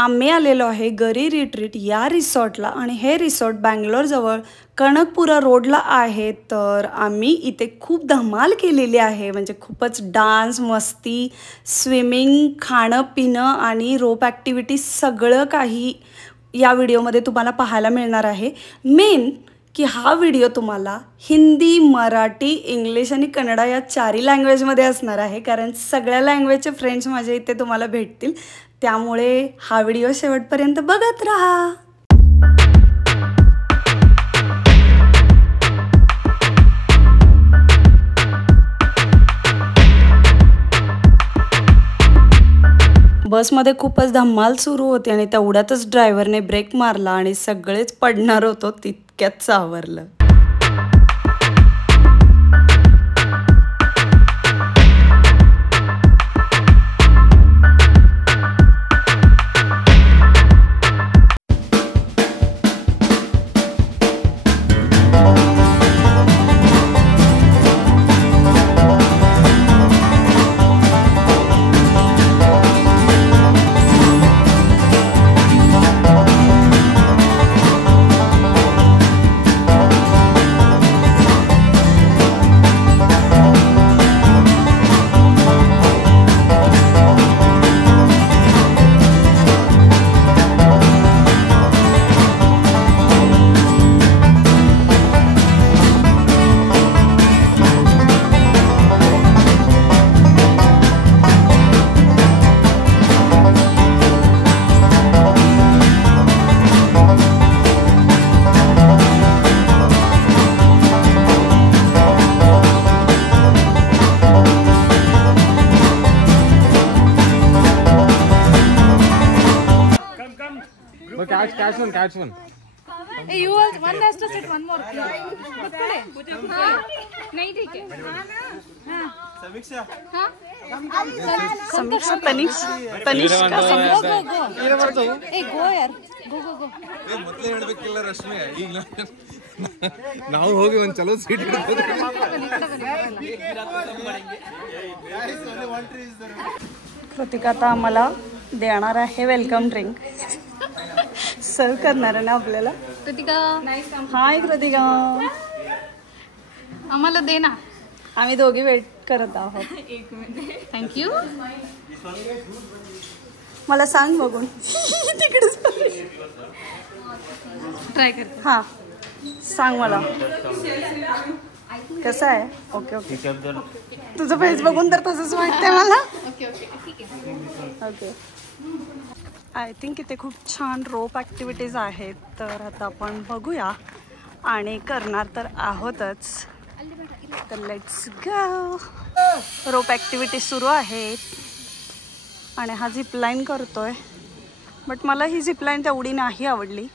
आम्ही आलेलो आहे गरी रिट्रीट या रिसॉर्टला आणि हे रिसॉर्ट बँगलोरजवळ कणकपुरा रोडला आहे। तर आम्ही इथे खूप धमाल केलेली आहे, म्हणजे खूपच डान्स, मस्ती, स्विमिंग, खाणं पिणं आणि रोप ॲक्टिव्हिटी सगळं काही या व्हिडिओमध्ये तुम्हाला पाहायला मिळणार आहे। मेन की हा व्हिडिओ तुम्हाला हिंदी, मराठी, इंग्लिश आणि कन्नडा या चारही लँग्वेजमध्ये असणार आहे, कारण सगळ्या लँग्वेजचे फ्रेंड्स माझ्या इथे तुम्हाला भेटतील। त्यामुळे हा व्हिडिओ शेवटपर्यंत बघत राहा। बसमध्ये खूपच धमाल सुरू होती आणि तेवढ्यातच ड्रायव्हरने ब्रेक मारला आणि सगळेच पडणार होतो तितक्यात सावरलं। Catch one. Hey, you all, one has to sit, one more. नहीं ठीक है। समीक्षा। हाँ? समीक्षा, तनिष्का। Go. Hey, go यार, go. ये मतलब ಹೇಳ್ಬೇಕಿಲ್ಲ ರಶ್ಮಿ ಈಗ ನಾವು ಹೋಗಿ ಒಂದು ಚಲೋ ಸೀಟ್ ಹಿಡಿದು कृतिका आता आम्हाला देणार आहे वेलकम ड्रिंक, सर्व करणार आहे ना आपल्याला। कृतिका, हाय कृतिका, आम्हाला दे ना, आम्ही दोघी वेट करत आहोत। थँक्यू। मला सांग बघून तिकडेच ट्राय करते। हां सांग मला कसं आहे। ओके तुझं फेस बघून तर तसंच वाटतंय मला। ओके आय थिंक इथे खूप छान रोप ॲक्टिव्हिटीज आहेत, तर आता आपण बघूया आणि करणार तर आहोतच। तर लेट्स गो। रोप ॲक्टिव्हिटी सुरू आहेत आणि हा झिपलाईन करतोय, बट मला ही झिपलाईन तेवढी नाही आवडली,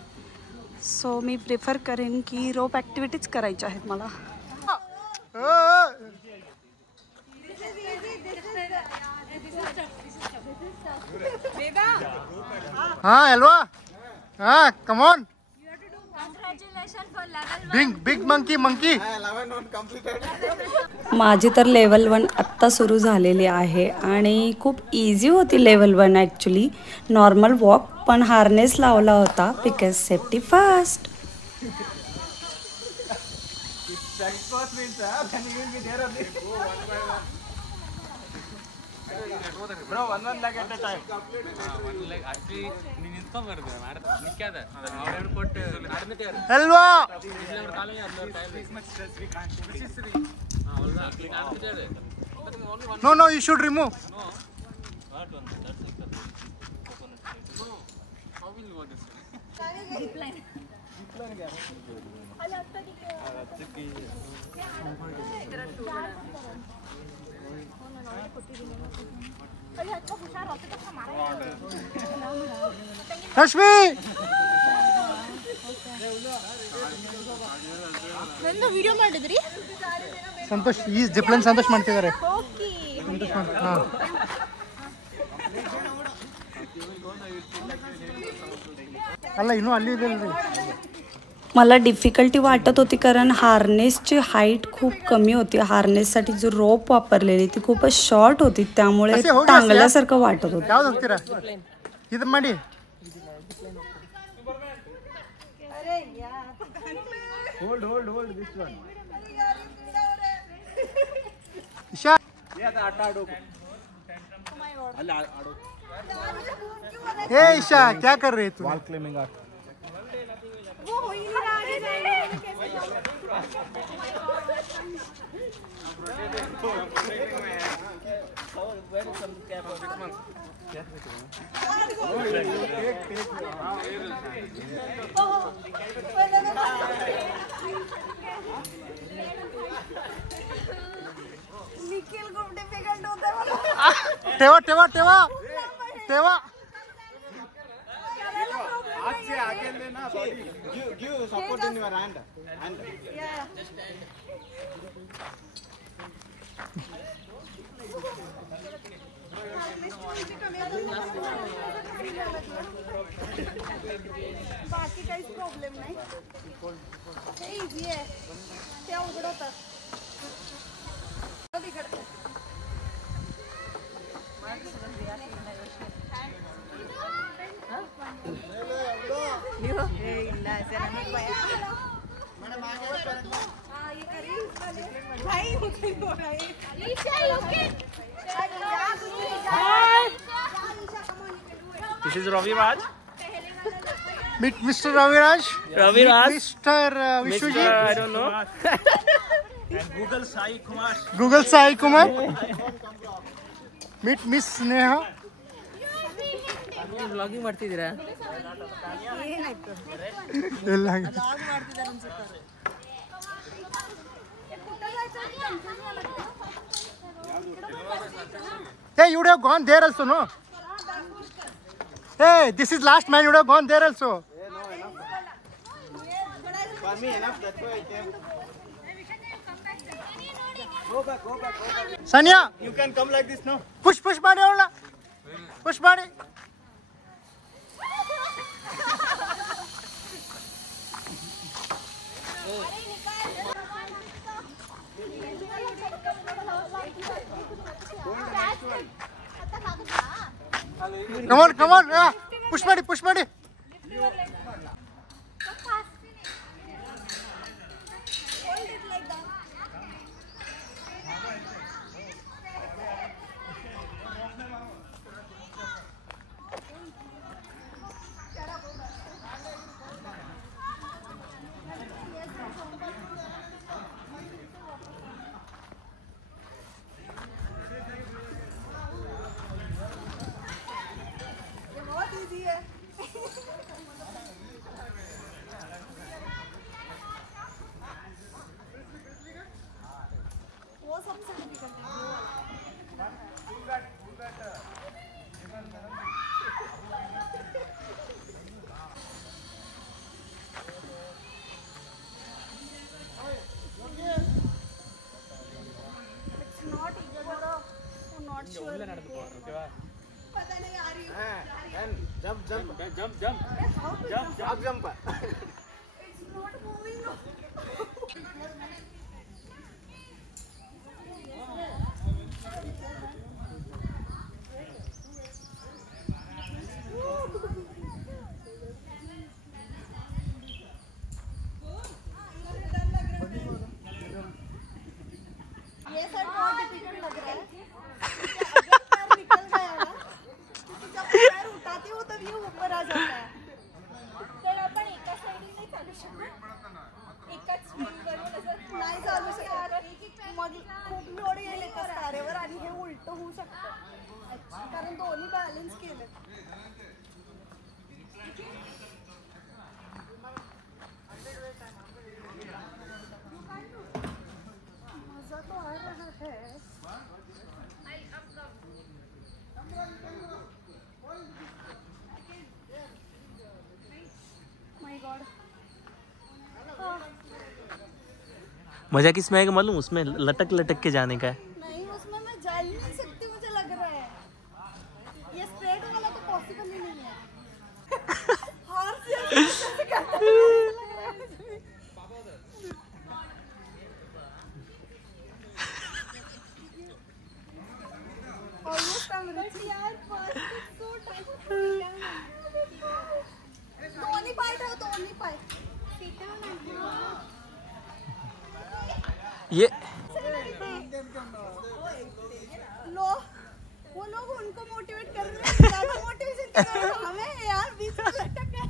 सो मी प्रिफर करेन की रोप ॲक्टिव्हिटीज करायच्या आहेत मला। हाँ एल्वा, हाँ कम ऑन, बिग मंकी। माझी तर लेवल 1 आत्ता सुरू झालेली आहे आणि खूप इझी होती लेवल 1 ॲक्च्युली। नॉर्मल वॉक, पण हार्नेस लावला होता because safety first. Bro, one leg at a time. One leg. Actually, you need to work. Hello. No, you should remove. No. How will you do this? Zipline. रश्मि ನಂದು ವಿಡಿಯೋ ಮಾಡಿದ್ರಿ ಸಂತೋಷ್ ಈ ಜಿಪ್ಲೈನ್ ಸಂತೋಷ್ ಮಾಡ್ತಿದ್ದಾರೆ ಓಕೆ ಸಂತೋಷ್ ಹಾ ಅಲ್ಲ ಇನ್ನೂ ಅಲ್ಲಿ ಇದೆ मला डिफिकल्टी वाटत होती कारण हार्नेसची हाईट खूप कमी होती। हार्नेससाठी जो रोप वापरलेली ती खूपच शॉर्ट होती, त्यामुळे टांगल्यासारखं वाटत होतं। ಯಾವುದು ಹೋಗ್ತೀರಾ ಇದು ಮಾಡಿ अरे यार होल्ड दिस वन ईशा ये आता आटा आडो आडो हे ईशा क्या कर रहे तू? वॉल क्लाइंबिंग आर्ट वो हो ही नहीं रहा आगे जाएंगे कैसे निखिल खूप डिफिकल्ट होत आहे ठेवा ठेवा ठेवा ठेवा. हाथ से आगे लेना body give support in your hand बाकी काहीच प्रॉब्लेम नाही हे इझी आहे ते अवघड होतं This is Ravi Raj. Meet Mr. Raviraj. Raviraj. Mr. Vishwajit. I don't know. Google Sai Kumar Google Sai Kumar. Meet Miss Sneha. Vlogging ಮಾಡ್ತಿದ್ದೀರಾ? Hey, you would have gone there also, no? Hey, this is last man. You would have gone there also. for me enough that's why I came go back Sanya, you can come like this now push ಮಾಡಿ ಅವಳ push ಮಾಡಿ. Come on, push ಮಾಡಿ. वो सबसे डिफिकल्ट है it's not equal not sure पता नहीं आ रही jump इट्स नॉट मूविंग ये सर बहुत डिफिकल्ट लग रहा है अगर पैर निकल गया ना क्योंकि जब पैर उठाती हूँ तब ये ऊपर आ जाता है तर आपण एका साइडने नाही चालू शकत एकाच स्विंगवरून असं नाही चालू शकत मग खूप लोड येईल एका तारेवर आणि हे उलट होऊ शकतं कारण दोन्ही बॅलन्स केलं मजा तो आ रहा है माय गॉड मजा किसमें आएगा मालूम? उसमें लटक के जाने का है. नहीं उसमें मैं जा ही नहीं सकती मुझे लग रहा है ये स्ट्रेट वाला तो पॉसिबल ही नहीं है हार से कैसे करता है लग रहा है मुझे ऑलमोस्ट आई एम रेडी यार फर्स्ट सो टाइम ये वो लोग उनको मोटिवेट कर रहे हैं, ज्यादा मोटिवेशन कर रहे हैं हमें यार, बीच में लटक है।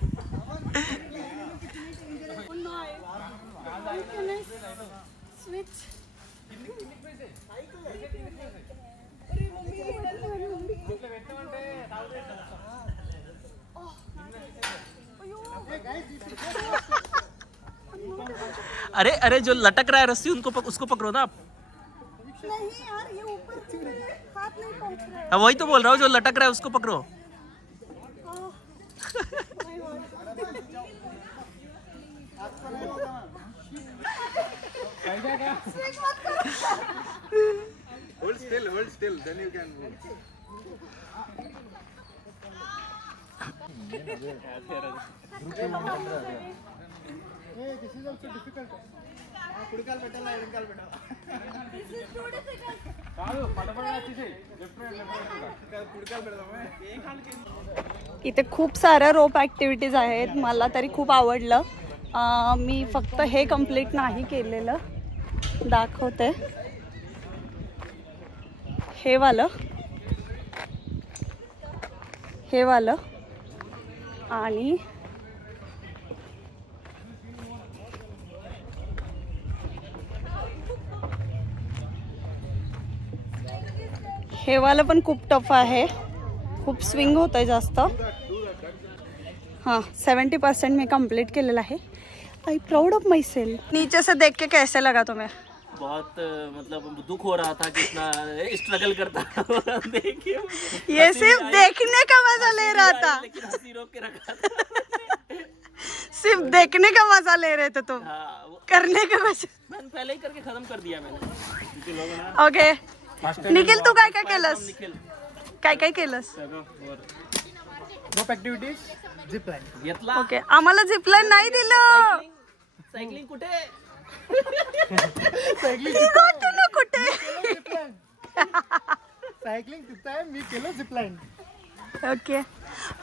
स्विच अरे अरे जो लटक रहा है रस्सी उनको उसको पकड़ो ना आप। नहीं यार, ये ऊपर हाथ नहीं पहुंच रहा है। अब वही तो बोल रहा हूँ, जो लटक रहा है उसको पकड़ो। hold still, then you can move. This is also difficult. कुडकाल పెట్టాలా ఎడంకాల్ పెట్టాలా This is too difficult. కాదు పడపడ వచ్చేసి లెఫ్ట్ రైట్ కుడకాल పెడదామే ఏ కాల్కి इथे खूप साऱ्या रोप ॲक्टिव्हिटीज आहेत, मला तरी खूप आवडलं. मी फक्त हे कंप्लीट नाही केलेलं, दाखवते. हे वालं आणि हे वालं पण खूप टफ आहे, खूप स्विंग होत आहे जास्त. हाँ 70% में कंप्लीट केलेला आहे. I proud of my self. नीचे से देख के कैसे लगा तुम्हें? बहुत मतलब दुख हो रहा था, कितना स्ट्रगल करता था देखिए. ये सिर्फ देखने का मजा ले रहा था, लेकिन हंसी रोक के रखा था. सिर्फ देखने का मजा ले रहे थे तुम. हाँ, करने का मजा. मैंने पहले ही करके खत्म कर दिया मैंने. ओके निखिल, तू काय काय केलंस? काय काय केलंस? रोप ऍक्टिव्हिटीज झिप लाईन. घेतला. ओके, आम्हाला झिपलाईन नाही दिलं. सायकलिंग कुठे? ना कुठे? सायकलिंग तिथं आहे, मी केलं झिप लाईन. ओके,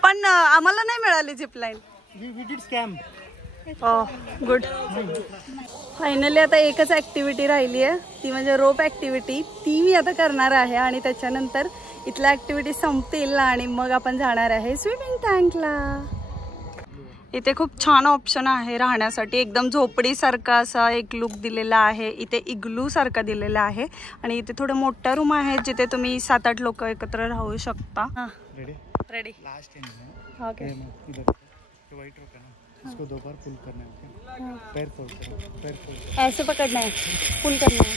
पण आम्हाला नाही मिळाली zipline. We did scam. Good. Finally आता एकच ॲक्टिव्हिटी राहिली आहे, ती म्हणजे रोप ॲक्टिव्हिटी. ती मी आता करणार आहे आणि त्याच्यानंतर इथल्या ॲक्टिव्हिटी संपतील आणि मग आपण जाणार आहे स्विमिंग टँकला. इथे खूप छान ऑप्शन आहे राहण्यासाठी, एकदम झोपडीसारखा असा एक लुक दिलेला आहे. इथे इग्लू सारखा दिलेला आहे आणि इथे थोडे मोठ्या रूम आहेत जिथे तुम्ही 7-8 लोक एकत्र राहू शकता. Ready ready. Last and okay. इधर वाइट रोक है ना, इसको 2 बार पुल करना है. पैर फोल्ड करो, पैर फोल्ड. ऐसे पकड़ना है, पुल करना है.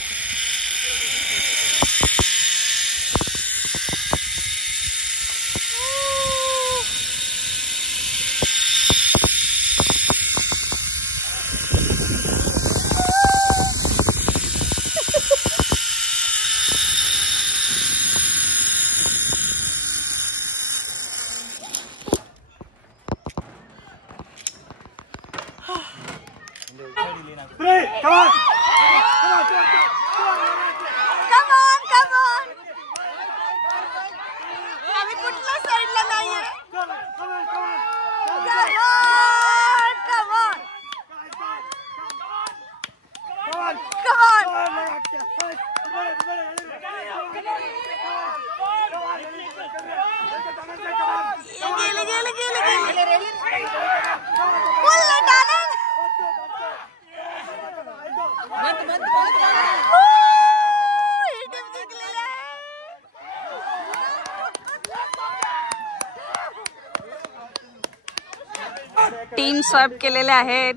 टीम स्वॅप केलेले आहेत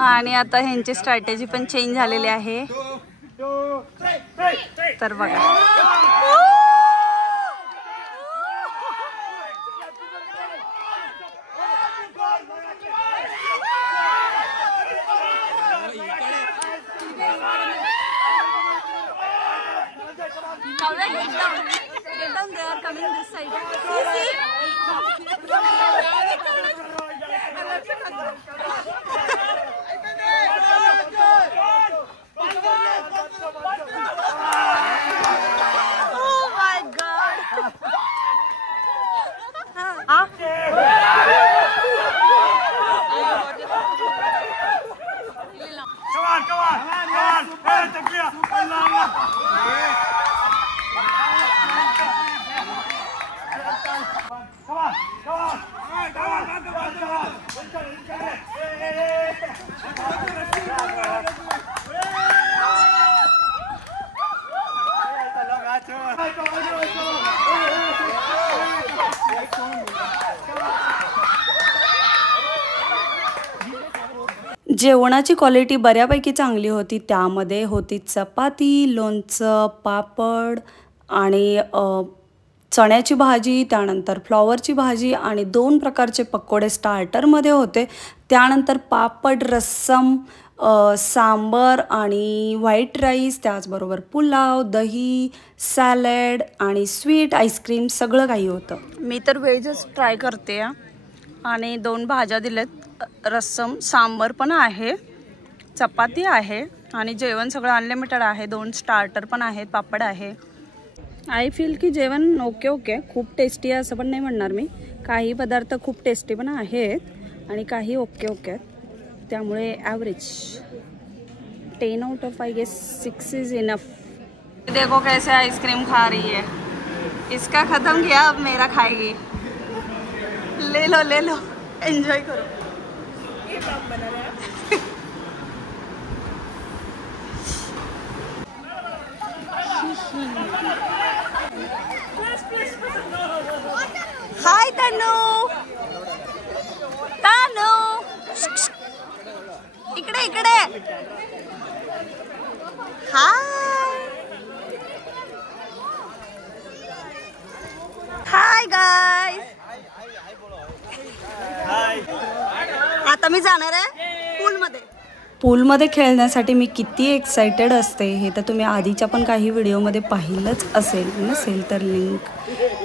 आणि आता ह्यांची स्ट्रॅटेजी पण चेंज झालेली आहे. तर बघा Come on. जेवणाची क्वालिटी बऱ्यापैकी चांगली होती. त्यामध्ये होती चपाती, लोणचं, पापड आणि चण्याची भाजी, त्यानंतर फ्लॉवरची भाजी आणि 2 प्रकारचे पकोडे स्टार्टरमध्ये होते. त्यानंतर पापड, रस्सम, सांबर आणि व्हाईट राईस, त्याचबरोबर पुलाव, दही, सॅलड आणि स्वीट, आईस्क्रीम सगळं काही होतं. मी तर व्हेजच ट्राय करते आणि 2 भाज्या दिलेत, रस्सम, सांबर पण आहे, चपाती आहे आणि जेवण सगळं अनलिमिटेड आहे. 2 स्टार्टर पण आहेत, पापड आहे. आय फील की जेवण ओके खूप टेस्टी आहे असं पण नाही म्हणणार मी. काही पदार्थ खूप टेस्टी पण आहेत आणि काही ओके आहेत. त्यामुळे average 10 out of I guess 6 is enough. देखो कैसे आइसक्रीम खा रही है. इसका ख़त्म किया, अब मेरा खाएगी. ले लो एंजॉय करो. हाय तनु. इकडे हाय गाइस. आता मी जाणार आहे पूलमध्ये खेळण्यासाठी. मी किती एक्साइटेड असते हे तर तुम्ही आधीच्या पण काही व्हिडिओमध्ये पाहिलंच असेल. नसेल तर लिंक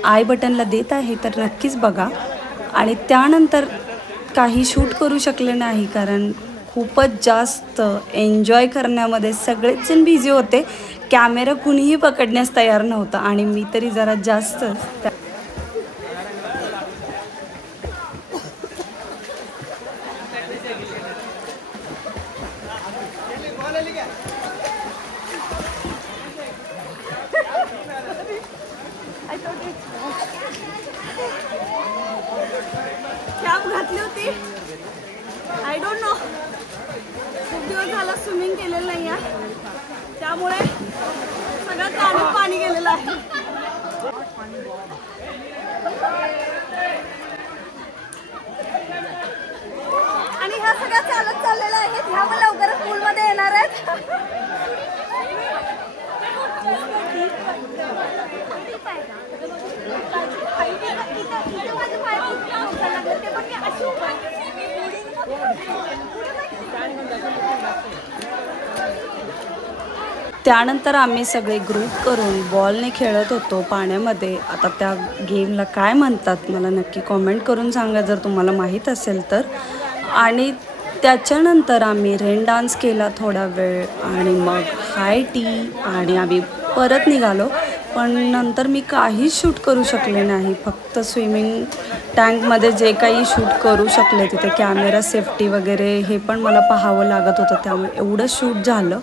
आय बटनला देत आहे, तर नक्कीच बघा. आणि त्यानंतर काही शूट करू शकले नाही कारण खूपच जास्त एन्जॉय करण्यामध्ये सगळेच जण बिझी होते. कॅमेरा कुणीही पकडण्यास तयार नव्हता आणि मी तरी जरा जास्तच. कॅप घातली होती, आय डोंट नो. खूप दिवस झाला स्विमिंग केलेलं नाही आहे, त्यामुळे सगळं कानात पाणी गेलेलं आहे. आणि ह्या सगळ्या चालत चाललेल्या आहेत. ह्या पण लवकरच पूलमध्ये येणार आहेत. त्यानंतर आम्ही सगळे ग्रुप करून बॉलने खेळत होतो पाण्यामध्ये. आता त्या गेमला काय म्हणतात मला नक्की कॉमेंट करून सांगा जर तुम्हाला माहीत असेल तर. आणि त्याच्यानंतर आम्ही रेन डान्स केला थोडा वेळ आणि मग हाय टी आणि आम्ही परत निघालो. पण नंतर मी काहीच शूट करू शकले नाही. फक्त स्विमिंग टँकमध्ये जे काही शूट करू शकले तिथे कॅमेरा सेफ्टी वगैरे हे पण मला पाहावं लागत होतं. त्यामुळे एवढं शूट झालं.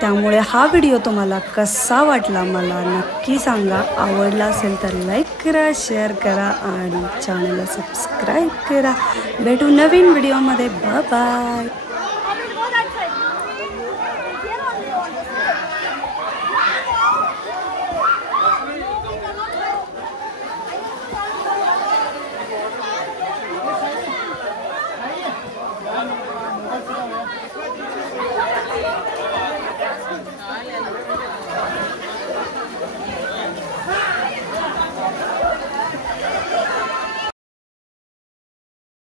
त्यामुळे हा व्हिडिओ तुम्हाला कसा वाटला मला नक्की सांगा. आवडला असेल तर लाईक करा, शेअर करा आणि चॅनलला सबस्क्राईब करा. भेटू नवीन व्हिडिओमध्ये. Bye bye.